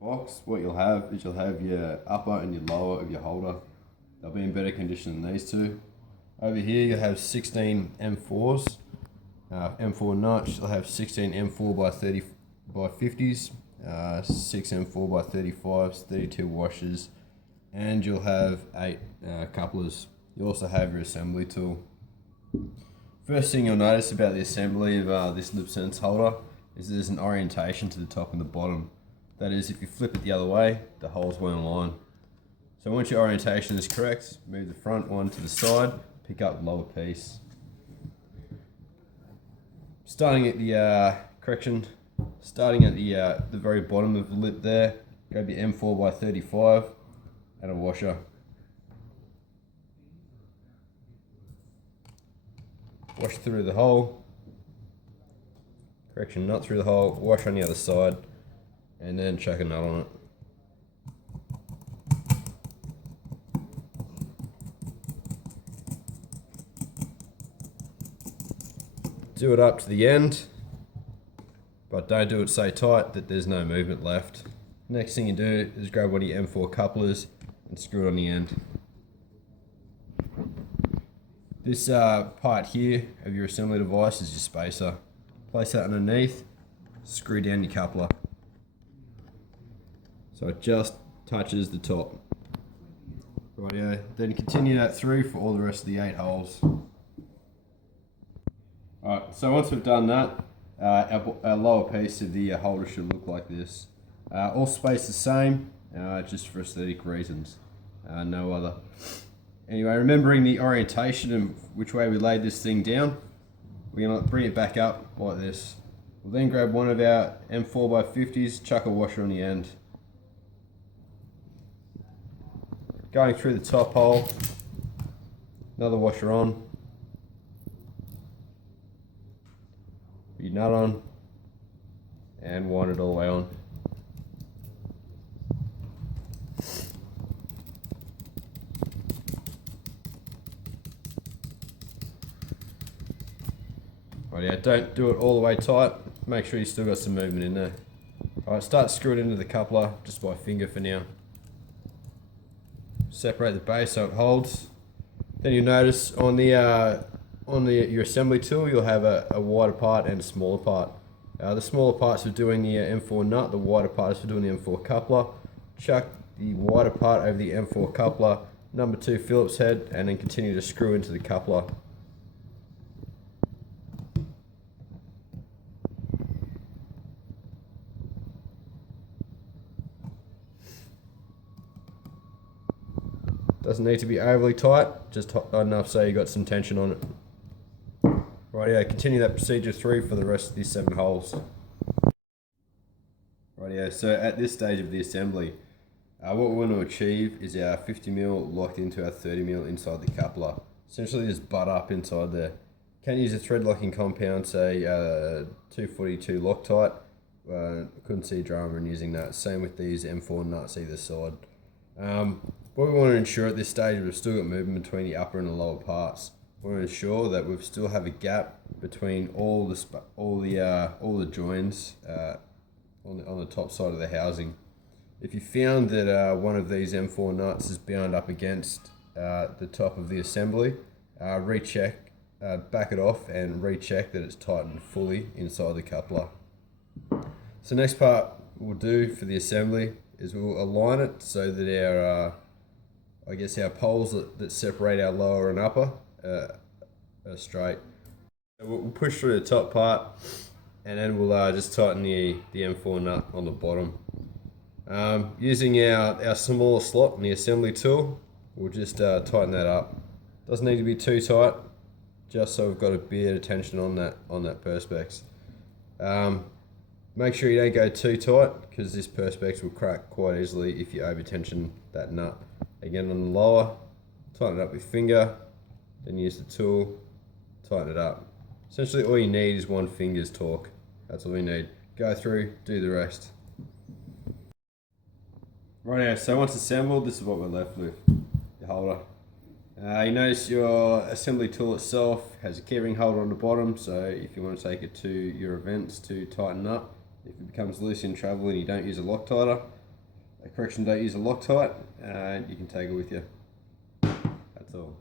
box, what you'll have is you'll have your upper and your lower of your holder. They'll be in better condition than these two. Over here you'll have 16 M4s, M4 notch. You'll have 16 M4 by 30 by 50s, 6 M4 by 35s, 32 washers, and you'll have 8 couplers. You also have your assembly tool. First thing you'll notice about the assembly of this LipSense holder is there's an orientation to the top and the bottom. That is, if you flip it the other way, the holes won't align. So once your orientation is correct, move the front one to the side, pick up the lower piece. Starting at the the very bottom of the lip there, grab your M4 by 35 and a washer. Wash through the hole, nut through the hole, wash on the other side, and then chuck a nut on it. Do it up to the end, but don't do it so tight that there's no movement left. Next thing you do is grab one of your M4 couplers and screw it on the end. This part here of your assembly device is your spacer. Place that underneath, screw down your coupler. So it just touches the top. Rightio, then continue that through for all the rest of the 8 holes. Alright, so once we've done that, our lower piece of the holder should look like this. All spaced the same, just for aesthetic reasons, no other. Anyway, remembering the orientation and which way we laid this thing down, we're going to bring it back up like this. We'll then grab one of our M4 by 50s, chuck a washer on the end. Going through the top hole, another washer on, put your nut on, and wind it all the way on. Right, yeah, don't do it all the way tight. Make sure you still got some movement in there. Alright, start screwing into the coupler just by finger for now. Separate the base so it holds. Then you'll notice on your assembly tool you'll have a wider part and a smaller part. The smaller part's for doing the M4 nut, the wider part is for doing the M4 coupler. Chuck the wider part over the M4 coupler, number 2 Phillips head, and then continue to screw into the coupler. Doesn't need to be overly tight, just enough so you got some tension on it. Rightio, continue that procedure through for the rest of these 7 holes. Rightio, so at this stage of the assembly, what we want to achieve is our 50mm locked into our 30mm inside the coupler. Essentially just butt up inside there. Can use a thread locking compound, say 242 Loctite. Couldn't see drama in using that. Same with these M4 nuts either side. What we want to ensure at this stage, we've still got movement between the upper and the lower parts. We want to ensure that we still have a gap between all the joins on the top side of the housing. If you found that one of these M4 nuts is bound up against the top of the assembly, recheck, back it off and recheck that it's tightened fully inside the coupler. So next part we'll do for the assembly is we'll align it so that our our poles that separate our lower and upper are straight. So we'll push through the top part and then we'll just tighten the M4 nut on the bottom. Using our smaller slot in the assembly tool, we'll just tighten that up. Doesn't need to be too tight, just so we've got a bit of tension on that perspex. Make sure you don't go too tight because this perspex will crack quite easily if you over tension that nut. Again, on the lower, tighten it up with finger, then use the tool, tighten it up. Essentially all you need is one finger's torque. That's all you need. Go through, do the rest. Right now, so once assembled, this is what we're left with, the holder. You notice your assembly tool itself has a keyring holder on the bottom, so if you want to take it to your events to tighten up, if it becomes loose in travel and you don't use a Loctiter, Correction, don't use a Loctite. You can take it with you. That's all.